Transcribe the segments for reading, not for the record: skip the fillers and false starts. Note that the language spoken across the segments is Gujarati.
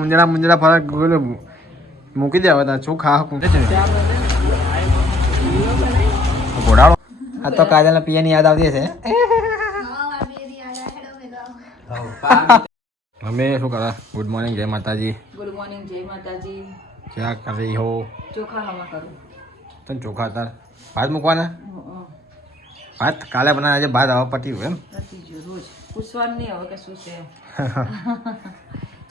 મુંજરા મુંજરા ફરક મૂકી દે હવે શું ખા ઘોડાળો આ તો કાજલ પિયાની યાદ આવતી છે અમે શું કરે ગુડ મોર્નિંગ જય માતાજી ગુડ મોર્નિંગ જય માતાજી ક્યાં કર રહી હો ચોખા હવા કરું તને ચોખા તાર ભાત મૂકવાના ભાત કાલે બનાવ્યા આજે ભાત હવે પતી એમ પતી ગયું રોજ પૂછવાનું નહીં હવે કે શું છે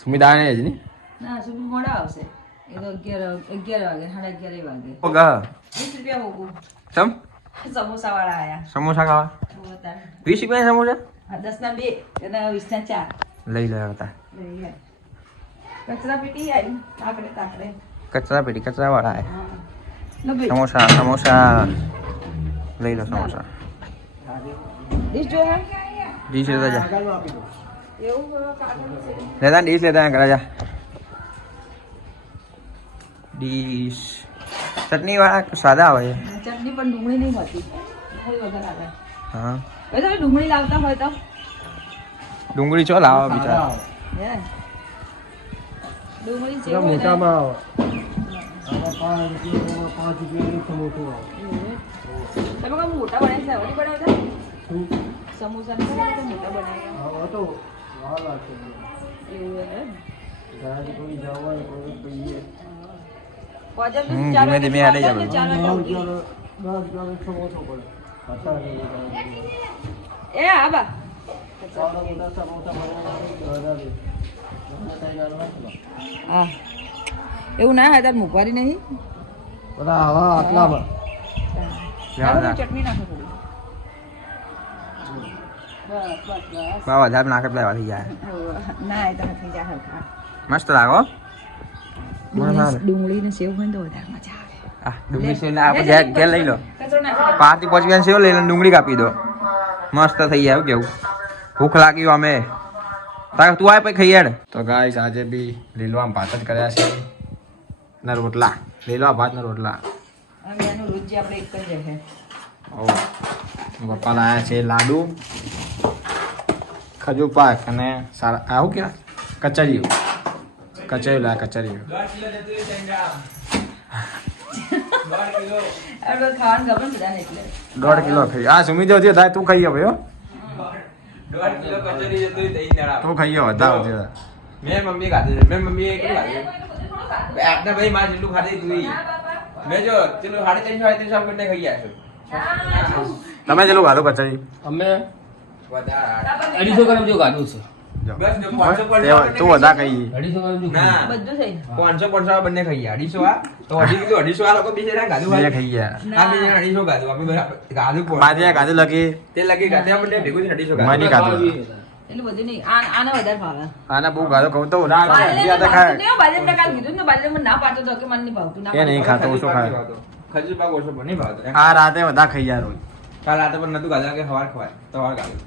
સુમિતા ને જ નહીં ના સુબી મોડા આવશે એ તો 11 વાગે 11:30 વાગે 20 રૂપિયા હોગું ચમ સમોસા વાળા આયા સમોસા ખાવા 20 રૂપિયા સમોસા 10 ના 2 અને 20 ના 4 લઈ લે હતા કચરા પેટી આવી તાકડે કચરા પેટી કચરા વાળા લો ભાઈ સમોસા સમોસા લઈ લો સમોસા ડીશ જો હે ડીશ લેતા જા એવું કાગળ છે લેતા ડીશ લેતા કરા જા ડીશ ચટણી વાળા સાદા આવે ચટણી પણ ડુંગળી નહીં હોતી કોઈ વગર આવે હા ભાઈ તમે ડુંગળી લાવતા હોય તો ડુંગળી ચો લાવો બિચારા હે ડુંગળી છે મોટામાં આવે તમે કામ મોટા બનાવી છે ઓલી બનાવતા સમોસા ને મોટા બનાવ્યા તો એવું ધીમે ધીમે હાડે જાવ એ આબા હા એવું ના હોય તાર મૂકવાની નહીં બધા હવા આટલામાં ચટણી નાખો થોડી બા વધારે નાખે પેલા થઈ જાય ના એ તો થઈ જાય હલકા મસ્ત લાગો ડુંગળી ને સેવ હોય તો વધારે મજા આવે આ ડુંગળી સેવ આપણે ઘેર લઈ લો કચરો નાખો 5 થી 5 સેવ લઈ લો ડુંગળી કાપી દો મસ્ત થઈ જાય કેવું ભૂખ લાગી અમે તારે તું આય પછી ખાઈ યાર તો ગાઈસ આજે બી લીલવા ભાત જ કર્યા છે ના રોટલા લીલવા ભાત ના રોટલા હવે એનું રોજ જે આપણે એક જ રહે ઓ પપ્પા લાયા છે લાડુ ખજૂર પાક અને સારા આવું કે કચરિયું લાયા કચરિયું ખાવાનું ગમે બધાને એટલે 1.5 કિલો ખાઈ આ સુમી જો થાય તું ખાઈ ગયો ભાઈ 1.5 કિલો કચોરી જતું દહીં દડા તું ખાઈ ગયો વધારે મેં મમ્મી ખાધી મેં મમ્મી કેટલું ખાધું આપના ભાઈ માર જેટલું ખાધી તું મેં જો ચલો 350 કરીને ખાઈ ગયા છો તમે જેટલું ખાધું કચરી અમે વધારે 250 ગ્રામ જેવું ગાધું છે બસ જો 500 તું વધારે ખાઈ 250 ગ્રામ જેવું ના બધું થઈ 500 બંને ખાઈ ગયા 250 આ તો 250 આ લોકો બીજે ગાધું બે ખાઈ ગયા આ બીજે 250 ગાધું આપણે ગાધું મારી ગાધું લગી તે લગી ગાધે આપણે ભેગું 250 મારી ગાધું ખાધું એટલું બધું નહીં આને વધારે ભાવે આના બહુ ગાધો કહું તો ના બાજરી કાલ કીધું ને બાજરી મને ના પાડતો તો કે મને નહીં ભાવતું ના એ નહીં ખાતો ઓછો ખાય ખજૂર પાક ઓછો બની ભાવતો આ રાતે બધા ખાઈ જાય રોજ કાલ રાતે પણ નતું ગાધા કે સવાર ખવાય સવાર ગાધું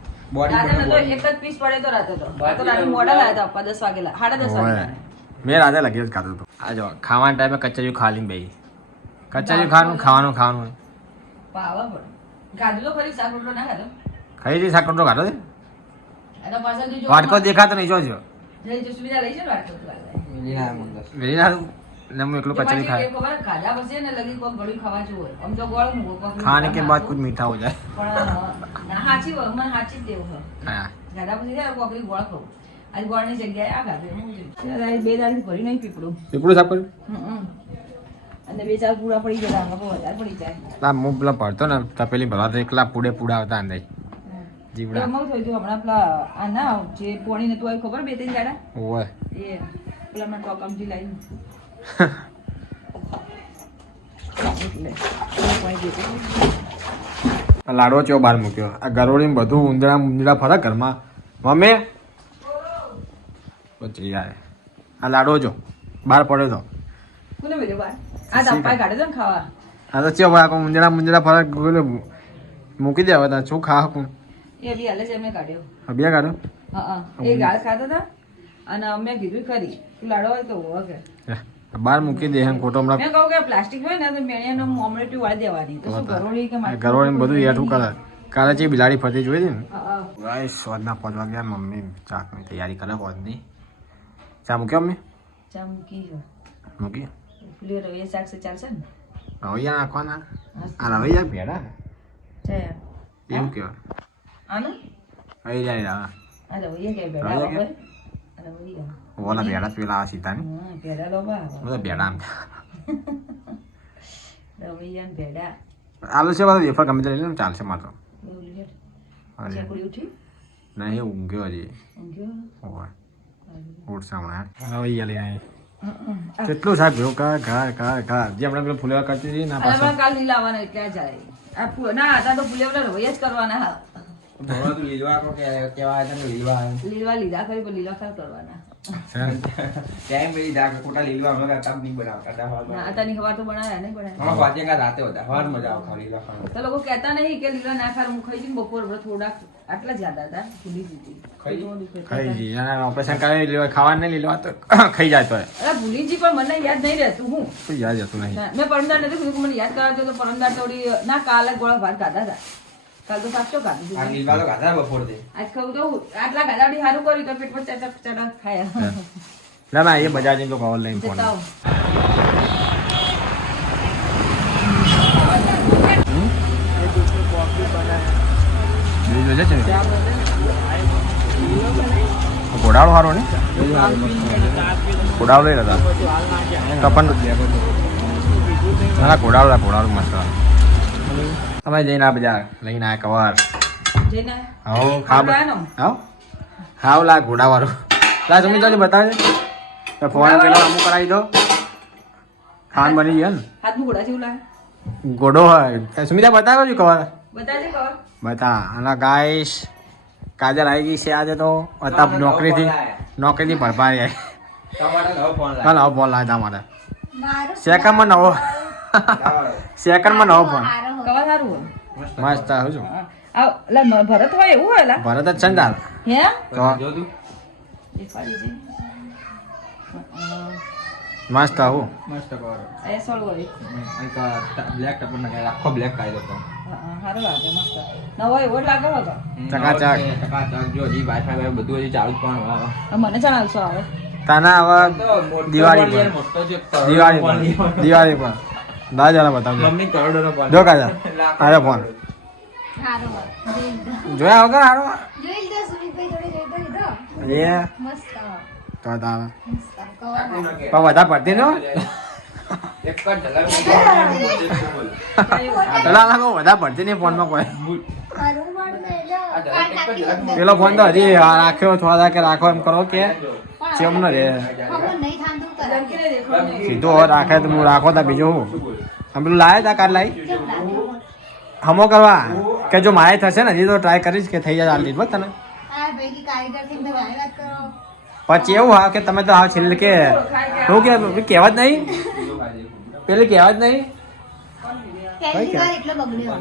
રાતે નતો એક જ પીસ પડે તો રાતે તો આ તો રાતે મોડા લાયા હતા 10 વાગે 10:30 વાગે મેં રાતે લગી જ ખાધું હતું આ જો ખાવાના ટાઈમે કચરિયું ખાલી ભાઈ કચરિયું ખાવાનું પાવા પણ ગાધું તો ખરી શાક રોટલો ના ખાધો ખાઈ જઈ શાક રોટલો ખાધો છે એના પાછળ જો વાટકો દેખાતો નહીં જોજો લઈ જો સુવિધા લઈ છે વાટકો તો વેરીના ને હું એકલો કચરી ખાય ખબર ખાધા પછી ને લગી કોક ગળ્યું ખાવા જોવે આમ તો ગોળ મૂકો કોક खाने के बाद कुछ मीठा हो जाए પણ ના હાચી હોય મને હાચી જ દેવું હોય हाँ ગાધા પછી કોકરી ગોળ ખાવું આજ ગોળની જગ્યાએ આ ગાધું હું બે દાડી ભરી નહીં પીપડું પીપળું સાફ કર્યું અને બે ચાર પૂરા પડી ગયા આમાં બહુ વધારે પડી જાય આ હું પેલા પડતો ને તપેલી ભરવા તો એકલા પૂડા આવતા અંદર જીવડા એમાં થયું હતું હમણાં પેલા આ ના જે પોણી ને તો ખબર 2-3 ગાડા ઓય એ પેલા મેં ટોકમથી લાવી લાડવો ચો બહાર મૂક્યો આ ગરોળી બધું ઊંધડા ફરક ઘરમાં મમ્મી પછી યાર આ લાડવો જો બહાર પડ્યો તો કોને મેલ્યો બાર આ તાપાય કાઢે છે ને ખાવા આ તો ચો ભાઈ ઊંધડા ફરક મૂકી દે હવે શું ખા હું એ બી હાલે છે એમને કાઢ્યો અભિયા કાઢો હા એ ગાળ ખાતા હતા અને અમે કીધું ખરી લાડો હોય તો ઓકે બહાર મૂકી દે એમ ખોટો હમણાં મેં કહું કે પ્લાસ્ટિક હોય ને તો મેણિયાનો ઓમલેટી વાળી દેવાની તો શું ગરોળી કે મારી ગરોળી બધું એઠું કરે કાલે જે બિલાડી ફરતી જોઈ હતી ને હા ગાઈસ સ્વાદના 5 વાગ્યા મમ્મી ચાકની તૈયારી કરે પહોંચની ચા મૂક્યો મમ્મી ચમકી છે મૂકી પેલી રવિયા શાક છે ચાલશે ને રવૈયા નાખવાના આ રવૈયા ભેડા છે એવું કહેવાય આનું અહીં જાય આ રવિયા કે ભેડા રવૈયા કે? બાપા રવિયા ઓલા ભેડા પેલા સીતાની હા ભેડા લો બા બધા ભેડા આમ રવિયા ને ભેડા આલુ છે બધા વેફર ગમે તે લઈ લે ને ચાલશે મારે તો એવું લે અરે ચકડી ઉઠી નહીં ઊંઘ્યો હજી ઊંઘ્યો ઓય ઉઠશે હમણાં રવૈયા લઈ આવી કેટલું શાક ભેગું કર ઘર ઘર ઘર જે હમણાં પેલું ફુલેવા કરતી હતી ના અરે પાછળ પણ કાલ લીલા આવવાના એટલે આ જાય આ ના હતા તો ફુલેવડા રવિયા જ કરવાના હા ભણવા તું લીલવા કો કેવા હતા ને લીલવા આવે. લીલા લીધા કરી પણ લીલા ખા કરવાના ટાઈમ પછી જા કે ખોટા લીલવા અમે કામ નહીં બનાવતા હતા ના હવારમાં. આતાની ખબર તો બનાવ્યા નહીં બનાવ્યા હમણાં વાજેંગા રાતે હતા હવાર મજા આવે ખાલી લીલા ખાવાનું. તો લોકો કહેતા નહીં કે લીલા ના ખાર હું ખાઈ જઈને બપોર હમણાં થોડાક આટલા જ યાદ હતા ભૂલી દીધી ખાઈ? ખાઈ જઈ અને ઓપરેશન કરાવી લેવા ખાવા નહીં લેવા તો ખાઈ જાય તો અરે ભૂલી જી પણ મને યાદ નહીં રહેતું હું કોઈ યાદ હતું નહીં ના, મેં પરમદાર નથી કીધું કે મને યાદ કરાવજો તો પરમદાર થોડી ના કાલે ગોળા ભાત ખાધા હતા કાલ તો સાચો ખાધું આ હતું. લીલવા તો ખાધા બપોરથી. આજ ખાવું તો આટલા ગાદાડી સારું કર્યું તો પેટ પર ચટક ચટક ખાયા ના ના એ બજાર જઈને તો કવર લઈને ફોન જતા આવો. બીજું છે ઘોડાળો સારો ને ઘોડાળો લઈ હતા કપન ના ઘોડાળો મસ્ત અમે જઈને આ બજાર લઈને આ કવર જઈને હાવ ખાવ આવડાનો. હાવ હાવ લા ઘોડાવાળું લા જમી ચાલી બતાવે તો ફોન પેલો અમુક કરાવી દો ખાન બની ગયા ને હાથમાં ઘોડા જેવું લાગે ઘોડો હોય સુમિતા બતાવ્યો છું કવર બતાજે કવર બતા અને ગાઈસ કાજલ આવી ગઈ છે આજે તો અતાપ નોકરીથી ભરપાઈ આવી ટમાટર નવો ફોન લાવ્યો. ચાલ નવો ફોન લાવ્યા માટે સેકન્ડમાં નવો સેકન્ડમાં નવો ફોન કવર સારું હોય મસ્ત હું છું આ લા ભરત હોય એવું હોય લા ભરત જ છે ને તાર હે તો જો તું દેખાડી છે મસ્ત હું મસ્ત કવર. આ સોળ હોય એક બ્લેક ટપર ના આખો બ્લેક કાઢ્યો તો. સારું લાગે મસ્ત નવો એવો જ લાગે હતો ચકાચક. ચકાચક. જો હજી વાઈફાઈ બધું હજી ચાલુ જ પણ હવે. મને જણાવશો આવે તાના હવે દિવાળી પર મોટો છે. દિવાળી પર દિવાળી પર ના જણા બતાવજો મમ્મી કરોડોનો ફોન. જો કાજા અરે ફોન હારો જોયા વગર હારો જોઈ લીધો સુમિતભાઈ જોડે જોઈ તો લીધો એ મસ્ત તો તારે મસ્ત કવર પણ વધારે પડતી ને એક જ ઢલાવ પેલા લાગો વધારે પડતી નહીં ફોનમાં કોઈ મારું મારું એટલે કાઢ નાખી પેલો ફોન તો હજી રાખ્યો થોડા કે રાખો એમ કરો કે ચેમ ન રે ખબર નહીં થાંતું કરે ધમકીને દેખાડો નહીં. સીધો હવે રાખે તો હું રાખો તા બીજું હું આમ પેલું લાવે તા કાર લાવી કેમ લાગ્યું હમો કરવા કે જો મારે થશે ને હજી તો ટ્રાય કરીશ કે થઈ જાય આલી બસ તને આ ભાઈ કી કારીગર થી તમે વાત કરો પછી એવું હા કે તમે તો હા છેલ્લે કે હું કે કહેવા જ નહીં પેલી કહેવા જ નહીં પહેલી વાર એટલો બગડ્યો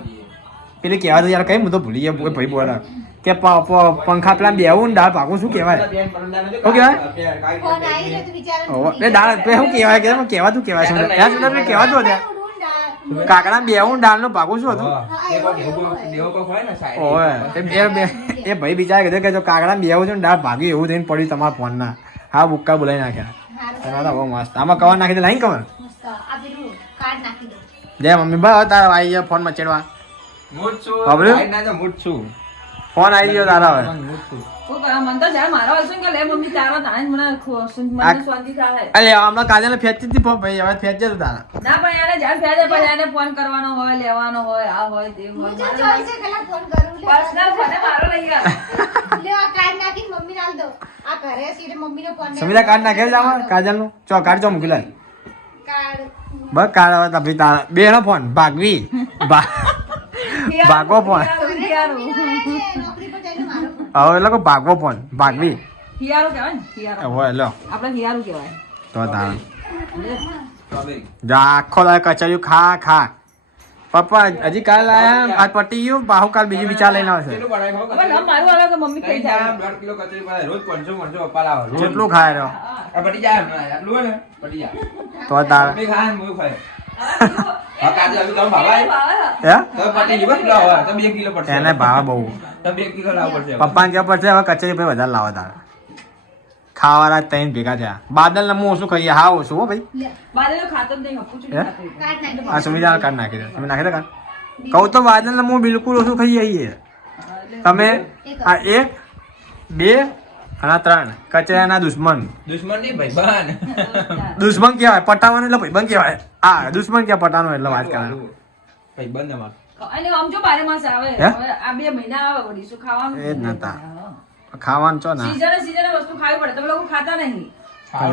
પેલી કહેવા તો યાર કઈ હું તો ભૂલી ગયા ભાઈ બોલા કે પંખા પેલા બેવું ને દાળ પાકું શું કહેવાય ફોન આવી રહ્યો તો બિચારા એ દાળ શું કહેવાય કે કહેવાતું કહેવાય શું કહેવાતું હતું કાકડા બેવું દાળનું પાકું શું હતું ઓય એ ભાઈ બિચારા કીધું કે જો કાકડા બેવું છે ને દાળ ભાગ્યું એવું થઈને પડ્યું તમારા ફોનના હા બુક્કા બોલાવી નાખ્યા બહુ મસ્ત આમાં કવર નાખી દે લાઈન કવર મસ્ત આ પેલું કાર્ડ નાખી દો જય મમ્મી બા તારા આવી ગયા ફોન મચેડવા ફોન આવી ગયો તારા હવે શું કરે? મને તો જ્યારે મારા વાલસો કે લે મમ્મી તારા તાણે જ મને મને શાંતિ થાય અરે હમણાં કાજલ ફેંચતી હતી ભાઈ હવે ફેંચે તો તારા ના પણ એને જ્યારે ફેરે પછી એને ફોન કરવાનો હોય લેવાનો હોય આ હોય તે હું હોય જો 24 કલાક ફોન કરું લે પર્સનલ ફોને મારો લઈ ગયા લે આ કાર્ડ નાખી મમ્મી નાલ દો આ ઘરે સીધે મમ્મીનો ફોન સમીરા કાર્ડ નાખે જાવ કાજલ નું ચો કાર્ડ ચો મૂકી લે કાર્ડ બસ કાર્ડ હવે તપી તારા બે નો ફોન ભાગવી ભાગવો ફોન હિયારું નોકરી પર જઈને મારો ફોન હવે એ લોકો ભાગવો ફોન ભાગવી હિયારું કહેવાય ને હિયારું હોય લો આપણે હિયારું કહેવાય તો તારા જા આખો દાડો કચરિયું ખા ખા પપ્પા હજી કાલ આયા આજ પટી ગયું બાહુ કાલ બીજી વિચાર લઈને આવશે હવે લમ મારું આવે કે મમ્મી ખાઈ જાય કેટલું ખાય રહ્યો તો તારા હે એને ભાવ બહુ પપ્પાને કેવું પડશે હવે કચરી ભાઈ વધારે લાવો તારે ખાવાના ત્રણ ભેગા થયા બાદલ ને હું ઓછું ખાઈએ હા ઓછું હો ભાઈ લે, બાદલ તો ખાતો જ નહીં, હપું છું હે? નહીં ખાતો. કાઢ નાખ. આ સુવિધા કાઢ નાખી દે તમે નાખી દે કાઢ કહું તો બાદલ ને હું બિલકુલ ઓછું ખાઈએ છીએ તમે આ 1 2 અને 3 કચરાના દુશ્મન દુશ્મન નહીં ભાઈબંધ. દુશ્મન કહેવાય પટાવાનો એટલે ભાઈબંધ કહેવાય હા દુશ્મન ક્યાં પટાનો એટલે વાત કરે ભાઈબંધ અમારો. અને આમ જો બારે માસ આવે હે? હવે આ 2 મહિના આવે વળી શું ખાવાનું એ જ નતા. ખાવાનું છો ના સીઝને વસ્તુ ખાવી પડે, તમે લોકો ખાતા નહીં.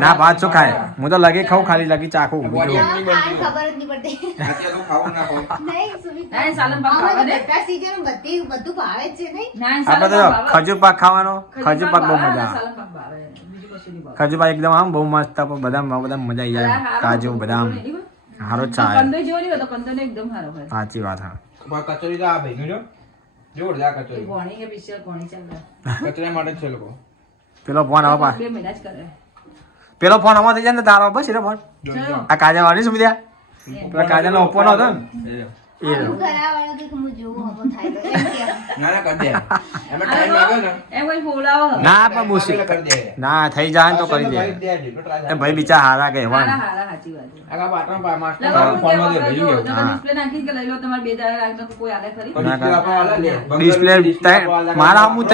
ના ભાત શું ખાય હું તો લગી ખાઉં ખાલી લગી ચાખું બોડી ના, એમની ખાવાની બનતી. ખબર જ નહીં પડતી. અત્યારે તો ખાવું ના ખાવું. નહીં, સુમિત. ના, એ સાલન પાક આમાં ખાવા તો દે. બધા season બધું ભાવે જ છે, નહીં? ના, એ આપણે સાલન તો પાક ભાવે. ખજૂર પાક ખાવાનો ખજૂર પાક બહુ ભાવે, મજા આવે સાલન પાક ભાવે. બીજું કશું નહીં ભાવે. ખજૂર પાક એકદમ આમ બહુ મસ્ત આપે બદામ મજા આવી જાય કાજુ બદામ સારો જ ચાય કંદો જેવો નહીં હોતો, કંદોને એકદમ સારો હોય. સાચી વાત હા પણ કચોરી તો આ ભાઈનું જો. જોરદાર એ કચોરી. ભણી કે પિક્ચર ભણી ચાલે. કચોરી માટે જ છે લોકો. પેલો ફોન આવો પા 2 મહિના જ કરે. પેલો ફોન આમાં થઈ જાય ને તારો બસ એટલે ફોન ચલો. આ કાજા વાળી સુવિધા પેલા કાજાનો ઓપ્પો નો હતો ને એ જો. એ રહ્યો. આવું કરાવવાનું હતું કે હું જોઉં હમણાં થાય તો એમ કે. ના ના કરી દે. એમાં ટાઈમ લાગે ને. એમ કોઈ ફોલાવો. ના પણ મુસી એટલે કરી દે. ના થઈ જાય ને તો કરી દે કરી દે, જેટલો try થાય. એ ભાઈ બિચાર હારા કે હારા, વાન હારા, સાચી વાત છે. આગા પાટણ માસ્ટર લગાવું ફોનમાં કે દે ભાઈ જો, ગયો. તમે હા. display નાખી કે લઈ લો, તમારે 2 દાડા લાગે તો કોઈ આલે ખરી? પણ display આપણે આલે લે. ડિસ્પ્લે display આપણે આલે. મારા હું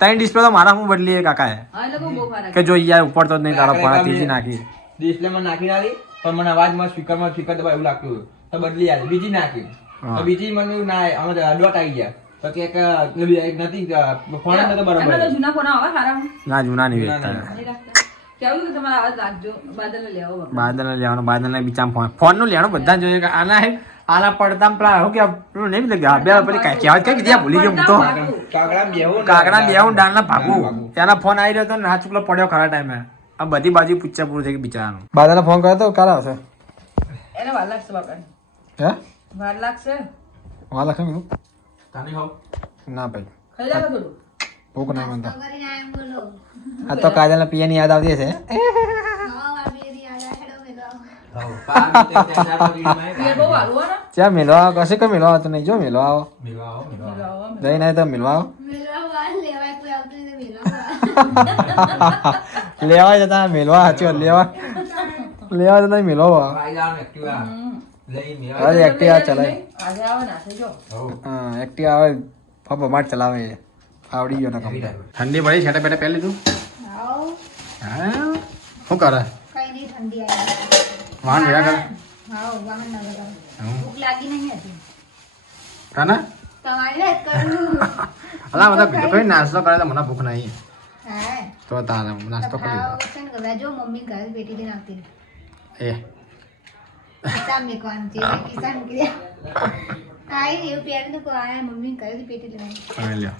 ત્રણ ડિસ્પ્લે તો મારા હું બદલીએ કાકાએ હા, એ લોકો બહુ સારા કે જો યાર ઉપર તો જ નહીં તારો પણ ત્રીજી નાખી display માં નાખી નાખી પણ મને અવાજમાં સ્પીકર દબાય એવું લાગતું હતું. તો બદલી આલી બીજી નાખી હા. તો બીજી મને ના આમાં ડોટ આવી ગયા તો કે એક નથી ફોન જ નતો એમના તો બરાબર જૂના ફોન આવે સારા ના જૂના નહીં જૂના વેચતા નહીં. નહીં રાખતા. કેવું કે તમારે આવાજ રાખજો, બાદલ ને લેવો બાપા. બાદલ લેવાનો બાદલ ને બીજા ફોન નું લેવાનું બધા જોઈએ કે આના પડતા પેલા શું કે પેલું નહીં લાગે બે પછી કઈ કહેવાય કઈ કીધી ભૂલી ગયો હું તો કાગડા બેહું ને કાકડા બેહું ડાલ ના ભાગું ત્યાંના ફોન આવી રહ્યો હતો ને હાથ પેલો પડ્યો ખરા ટાઈમે આ બધી બાજુ પૂછ્યા પૂરું થઈ ગયું બિચારાનું બાદલ ફોન કર્યો તો કાલે આવશે એને વાર લાગશે બાપા, હે વાર લાગશે. વા લખે કીધું તાની ખાવ ના ભાઈ ખાઈ લાગે થોડું. ભૂખ ના બનતા તો કરીને આયા બોલો. આ તો કાજલ પિયાની યાદ આવતી હશે હા, ભાભી એની યાદ આવે, હેડો મેલો. એ બહુ હારું હો ને? ચા મેળવા આવો કશે કઈ મેળવા આવતો નહીં જો મેળવા આવો મિલવા લાવો, દઈ નહીં તો મેળવા આવો મેલવા વાર લેવાય, કોઈ આવતું નહીં તો મેલવા વાર. લેવા જતા મેળવા સાચી વાત લેવા જતા મેળવા આઈ જાવ એક્ટિવા લઈ મે અરે એક્ટિવા ચલાય આજે આવે ને આજે જો. હા એક્ટિવા આવે ફબમાટ ચલાવે છે. આવડી ગયો ને કમ્પ્લીટ ઠંડી પડી છેટે પેટે પહેલી તું આવો, હા શું કરે કઈ નહીં, ઠંડી આવી. વાહન ભેગા કરે આવો, વાહન ના લગાવો. હમ. ભૂખ લાગી નહીં હતી. કાના તમારે જ કરવું. અલા બધા બીજો કઈ નાસ્તો કરે તો મને ભૂખ નહીં હા, તો તારે નાસ્તો કરી ખાવા વખતે ને ગભરા. જો મમ્મી ઘરે પેટી લઈને આવતી એ કિસ્સા મેકવાનું છે, કિસ્સા મૂકી દે. આઈ ને એવું પહેરીને કોઈ આયા, મમ્મી ઘરે પેટી લઈને આવી. હવે લ્યો